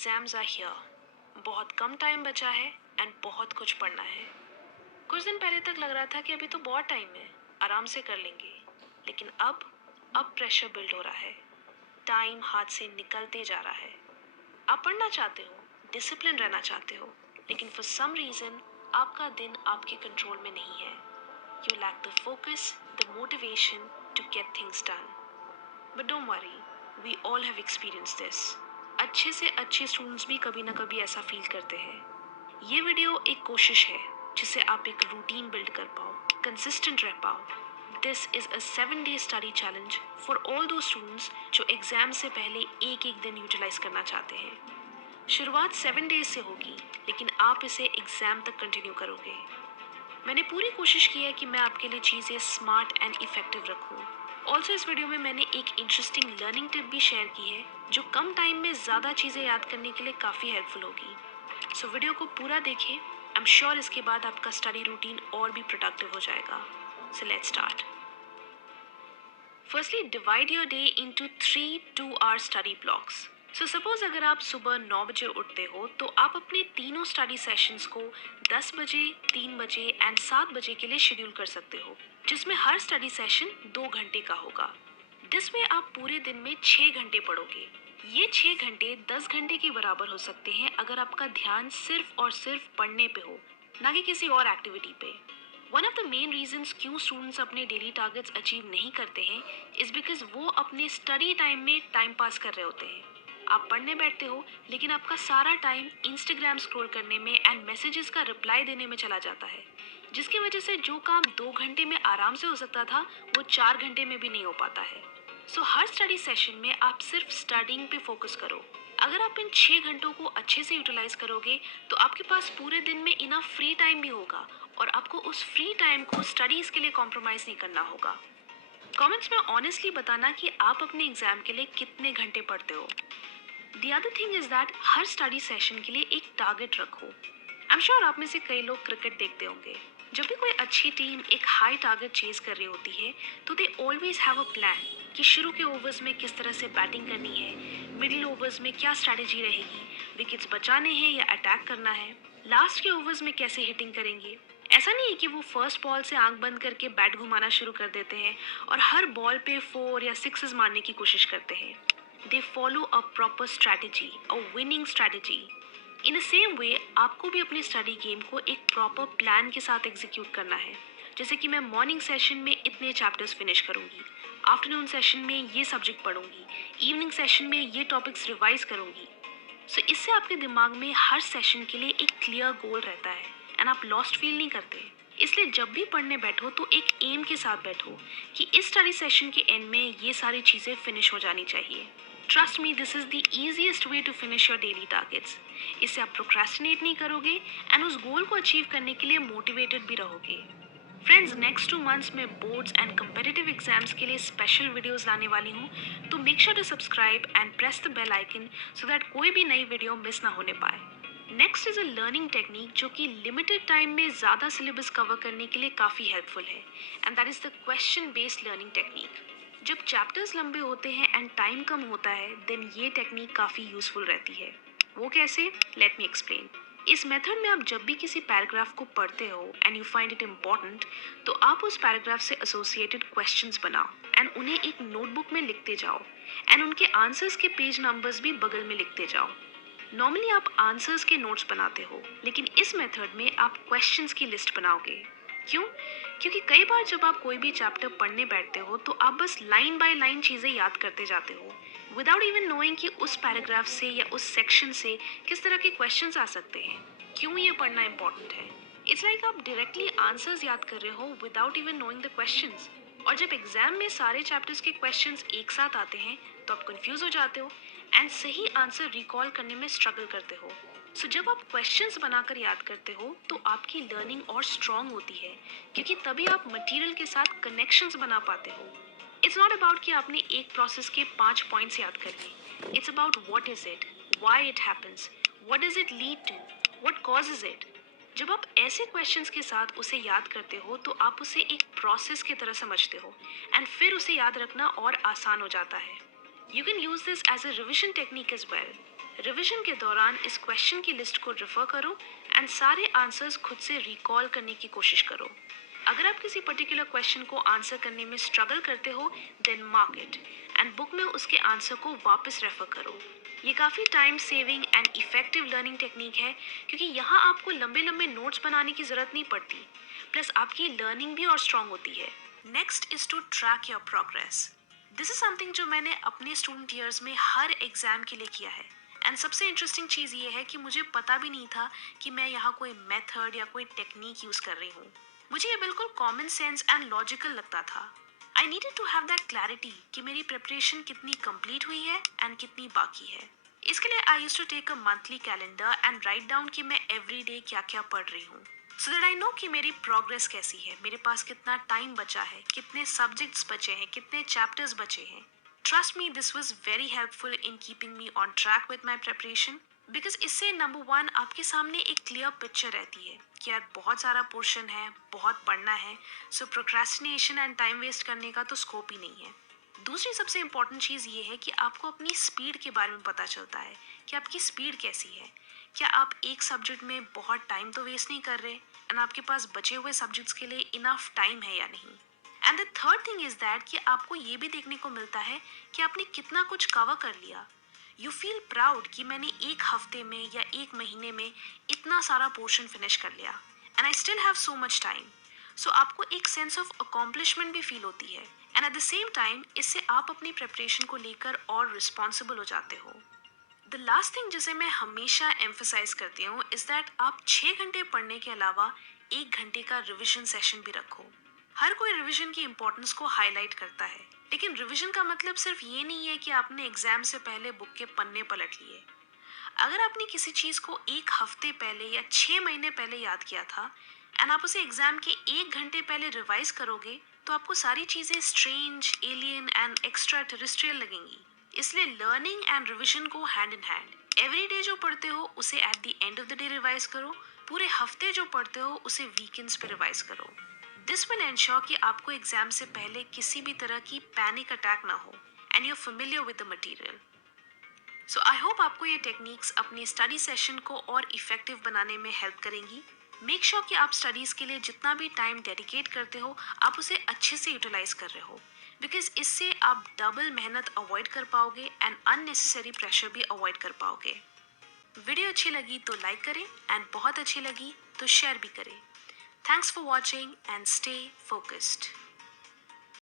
Exams are here. बहुत कम time बचा है एंड बहुत कुछ पढ़ना है। कुछ दिन पहले तक लग रहा था कि अभी तो बहुत टाइम है, आराम से कर लेंगे। लेकिन अब प्रेशर बिल्ड हो रहा है। टाइम हाथ से निकलते जा रहा है। आप पढ़ना चाहते हो, डिसिप्लिन रहना चाहते हो, लेकिन फॉर सम रीज़न आपका दिन आपके कंट्रोल में नहीं है। You lack the focus, the motivation to get things done. But don't worry, we all have experience this. अच्छे से अच्छे स्टूडेंट्स भी कभी ना कभी ऐसा फील करते हैं। ये वीडियो एक कोशिश है जिससे आप एक रूटीन बिल्ड कर पाओ, कंसिस्टेंट रह पाओ। This is a 7-day study challenge for all दो स्टूडेंट्स जो एग्जाम से पहले एक एक दिन यूटिलाइज करना चाहते हैं। शुरुआत 7 डेज से होगी, लेकिन आप इसे एग्जाम तक कंटिन्यू करोगे। मैंने पूरी कोशिश की है कि मैं आपके लिए चीज़ें स्मार्ट एंड इफेक्टिव रखूं। ऑल्सो इस वीडियो में मैंने एक इंटरेस्टिंग लर्निंग टिप भी शेयर की है जो कम टाइम में ज़्यादा चीज़ें याद करने के लिए काफ़ी हेल्पफुल होगी। सो वीडियो को पूरा देखें। आई एम श्योर इसके बाद आपका स्टडी रूटीन और भी प्रोडक्टिव हो जाएगा। So let's start. Firstly, divide your day into 3 2-hour study blocks. So suppose अगर आप सुबह 9 बजे उठते हो तो आप अपने तीनों स्टडी सेशंस को 10 बजे, 3 बजे एंड 7 बजे के लिए शेड्यूल कर सकते हो, जिसमें हर स्टडी सेशन 2 घंटे का होगा। जिसमें आप पूरे दिन में 6 घंटे पढ़ोगे। ये 6 घंटे 10 घंटे के बराबर हो सकते हैं अगर आपका ध्यान सिर्फ और सिर्फ पढ़ने पे हो, ना कि किसी और एक्टिविटी पे। One of the main reasons क्यों स्टूडेंट्स अपने डेली टारगेट्स अचीव नहीं करते हैं इज बिकॉज वो अपने स्टडी टाइम में टाइम पास कर रहे होते हैं। आप पढ़ने बैठते हो, लेकिन आपका सारा टाइम इंस्टाग्राम स्क्रॉल करने में एंड मैसेजेस का रिप्लाई देने में चला जाता है, जिसकी वजह से जो काम 2 घंटे में आराम से हो सकता था वो 4 घंटे में भी नहीं हो पाता है। सो हर स्टडी सेशन में आप सिर्फ स्टडिंग पे फोकस करो। अगर आप इन 6 घंटों को अच्छे से यूटिलाइज करोगे तो आपके पास पूरे दिन में इनफ फ्री टाइम भी होगा और आपको उस फ्री टाइम को स्टडीज के लिए कॉम्प्रोमाइज नहीं करना होगा। कमेंट्स में ऑनेस्टली बताना कि आप अपने एग्जाम के लिए कितने घंटे पढ़ते हो। The other thing is that her study session के लिए एक टारगेट रखो। आई एम श्योर आप में से कई लोग क्रिकेट देखते होंगे। जब भी कोई अच्छी टीम एक हाई टारगेट चेज कर रही होती है तो they always have a plan कि शुरू के ओवर्स में किस तरह से बैटिंग करनी है, मिडिल ओवर्स में क्या स्ट्रैटेजी रहेगी, विकेट्स बचाने हैं या अटैक करना है, लास्ट के ओवर्स में कैसे हिटिंग करेंगे। ऐसा नहीं है कि वो फर्स्ट बॉल से आंख बंद करके बैट घुमाना शुरू कर देते हैं और हर बॉल पे 4 या 6 मारने की कोशिश करते हैं। They follow a proper strategy, a winning strategy. In the same way आपको भी अपनी स्टडी गेम को एक प्रॉपर प्लान के साथ एग्जीक्यूट करना है। जैसे कि मैं मॉर्निंग सेशन में इतने चैप्टर्स फिनिश करूंगी, आफ्टरनून सेशन में ये सब्जेक्ट पढ़ूंगी, इवनिंग सेशन में ये टॉपिक्स रिवाइज करूंगी। सो इससे आपके दिमाग में हर सेशन के लिए एक क्लियर गोल रहता है एंड आप लॉस्ट फील नहीं करते। इसलिए जब भी पढ़ने बैठो तो एक एम के साथ बैठो कि इस स्टडी सेशन के एंड में ये सारी चीज़ें फिनिश हो जानी चाहिए। Trust me, this is the easiest way to finish your daily targets. इससे आप प्रोक्रेस्टिनेट नहीं करोगे एंड उस गोल को अचीव करने के लिए मोटिवेटेड भी रहोगे। फ्रेंड्स, नेक्स्ट 2 मंथ्स में बोर्ड्स एंड कम्पिटिटिव एग्जाम्स के लिए स्पेशल वीडियोस लाने वाली हूँ, तो make sure to subscribe and press the bell icon so that कोई भी नई वीडियो मिस ना होने पाए। Next is a learning technique जो कि लिमिटेड टाइम में ज़्यादा सिलेबस कवर करने के लिए काफ़ी हेल्पफुल है, and that is the question based learning technique. जब चैप्टर्स लंबे होते हैं एंड टाइम कम होता है देन ये टेक्निक काफ़ी यूजफुल रहती है। वो कैसे? Let me explain. इस मेथड में आप जब भी किसी पैराग्राफ को पढ़ते हो and you find it important, तो आप उस पैराग्राफ से एसोसिएटेड क्वेश्चंस बनाओ एंड उन्हें एक नोटबुक में लिखते जाओ एंड उनके आंसर्स के पेज नंबर्स भी बगल में लिखते जाओ। नॉर्मली आप आंसर्स के नोट्स बनाते हो, लेकिन इस मेथड में आप क्वेश्चंस की लिस्ट बनाओगे। क्यों? क्योंकि कई बार जब आप कोई भी चैप्टर पढ़ने बैठते हो तो आप बस लाइन बाय लाइन चीज़ें याद करते जाते हो विदाउट इवन नोइंग कि उस पैराग्राफ से या उस सेक्शन से किस तरह के क्वेश्चंस आ सकते हैं। क्यों ये पढ़ना इंपॉर्टेंट है? इट्स लाइक आप डायरेक्टली आंसर्स याद कर रहे हो without even knowing the questions. और जब एग्जाम में सारे चैप्टर्स के क्वेश्चंस एक साथ आते हैं तो आप कंफ्यूज हो जाते हो एंड सही आंसर रिकॉल करने में स्ट्रगल करते हो। सो जब आप क्वेश्चंस बनाकर याद करते हो तो आपकी लर्निंग और स्ट्रॉन्ग होती है, क्योंकि तभी आप मटेरियल के साथ कनेक्शंस बना पाते हो। इट्स नॉट अबाउट कि आपने एक प्रोसेस के 5 पॉइंट्स याद कर लिए। It's about what is it, why it happens, what does it lead to, what causes it. जब आप ऐसे क्वेश्चंस के साथ उसे याद करते हो तो आप उसे एक प्रोसेस की तरह समझते हो एंड फिर उसे याद रखना और आसान हो जाता है। You can use this as a revision technique as well. Revision के दौरान इस क्वेश्चन की लिस्ट को रेफर करो एंड सारे आंसर्स खुद से रिकॉल करने की कोशिश करो. अगर आप किसी पर्टिकुलर क्वेश्चन को आंसर करने में स्ट्रगल करते हो, then mark it and book में उसके आंसर को वापस रेफर करो. ये काफ़ी time saving and effective learning technique है क्योंकि यहाँ आपको लंबे लंबे नोट्स बनाने की ज़रूरत नहीं पड़ती, प्लस आपकी लर्निंग भी और स्ट्रांग होती है. Next is to track your progress. This is something जो मैंने अपने स्टूडेंट ईयर्स में हर एग्जाम के लिए किया है. एंड सबसे इंटरेस्टिंग चीज़ ये है कि मुझे पता भी नहीं था कि मैं यहाँ कोई मेथड या कोई टेक्निक यूज़ कर रही हूँ. मुझे ये बिल्कुल कॉमन सेंस एंड लॉजिकल लगता था. I needed to have that clarity कि मेरी प्रिपरेशन कितनी कंप्लीट हुई है एंड कितनी बाकी है. इसके लिए I use to take a monthly calendar and write down कि मैं एवरी डे क्या क्या पढ़ रही हूँ, सो दैट आई नो कि मेरी प्रोग्रेस कैसी है, मेरे पास कितना टाइम बचा है, कितने सब्जेक्ट्स बचे हैं, कितने चैप्टर्स बचे हैं. Trust me, this was very helpful in keeping me on track with my preparation. Because इससे नंबर वन आपके सामने एक क्लियर पिक्चर रहती है कि यार बहुत सारा पोर्शन है, बहुत पढ़ना है, so procrastination and time waste करने का तो स्कोप ही नहीं है. दूसरी सबसे इम्पॉर्टेंट चीज़ ये है कि आपको अपनी स्पीड के बारे में पता चलता है कि आपकी स्पीड कैसी है. क्या आप एक सब्जेक्ट में बहुत टाइम तो वेस्ट नहीं कर रहे एंड आपके पास बचे हुए सब्जेक्ट्स के लिए इनफ टाइम है या नहीं. And the third thing is that कि आपको ये भी देखने को मिलता है कि आपने कितना कुछ कवर कर लिया. यू फील प्राउड कि मैंने एक हफ्ते में या एक महीने में इतना सारा पोर्शन फिनिश कर लिया and I still have so much time. So आपको एक सेंस ऑफ अकॉम्प्लिशमेंट भी फील होती है and at the same time इससे आप अपनी प्रिपरेशन को लेकर और रिस्पॉन्सिबल हो जाते हो. द लास्ट थिंग जिसे मैं हमेशा एम्फोसाइज करती हूँ इज दैट आप 6 घंटे पढ़ने के अलावा 1 घंटे का रिविजन सेशन भी रखो. हर कोई रिवीजन की इम्पोर्टेंस को हाईलाइट करता है, लेकिन रिवीजन का मतलब सिर्फ ये नहीं है कि आपने एग्जाम से पहले बुक के पन्ने पलट लिए. अगर आपने किसी चीज़ को एक हफ्ते पहले या 6 महीने पहले याद किया था एंड आप उसे एग्जाम के 1 घंटे पहले रिवाइज करोगे तो आपको सारी चीज़ें strange, alien and extra terrestrial लगेंगी. इसलिए लर्निंग एंड रिवीजन को hand in hand. Every day जो पढ़ते हो उसे at the end of the day revise करो. पूरे हफ्ते जो पढ़ते हो उसे वीकेंड्स पे रिवाइज करो. दिस विल एंश्योर कि आपको एग्जाम से पहले किसी भी तरह की पैनिक अटैक ना हो and you are familiar with the material. So I hope आपको ये टेक्निक्स अपने स्टडी सेशन को और इफेक्टिव बनाने में हेल्प करेंगी. मेक श्योर कि आप स्टडीज़ के लिए जितना भी टाइम डेडिकेट करते हो आप उसे अच्छे से यूटिलाइज कर रहे हो, बिकॉज इससे आप डबल मेहनत अवॉइड कर पाओगे एंड अननेसेसरी प्रेशर भी अवॉइड कर पाओगे. वीडियो अच्छी लगी तो लाइक करें एंड बहुत अच्छी लगी तो शेयर भी करें. Thanks for watching and stay focused.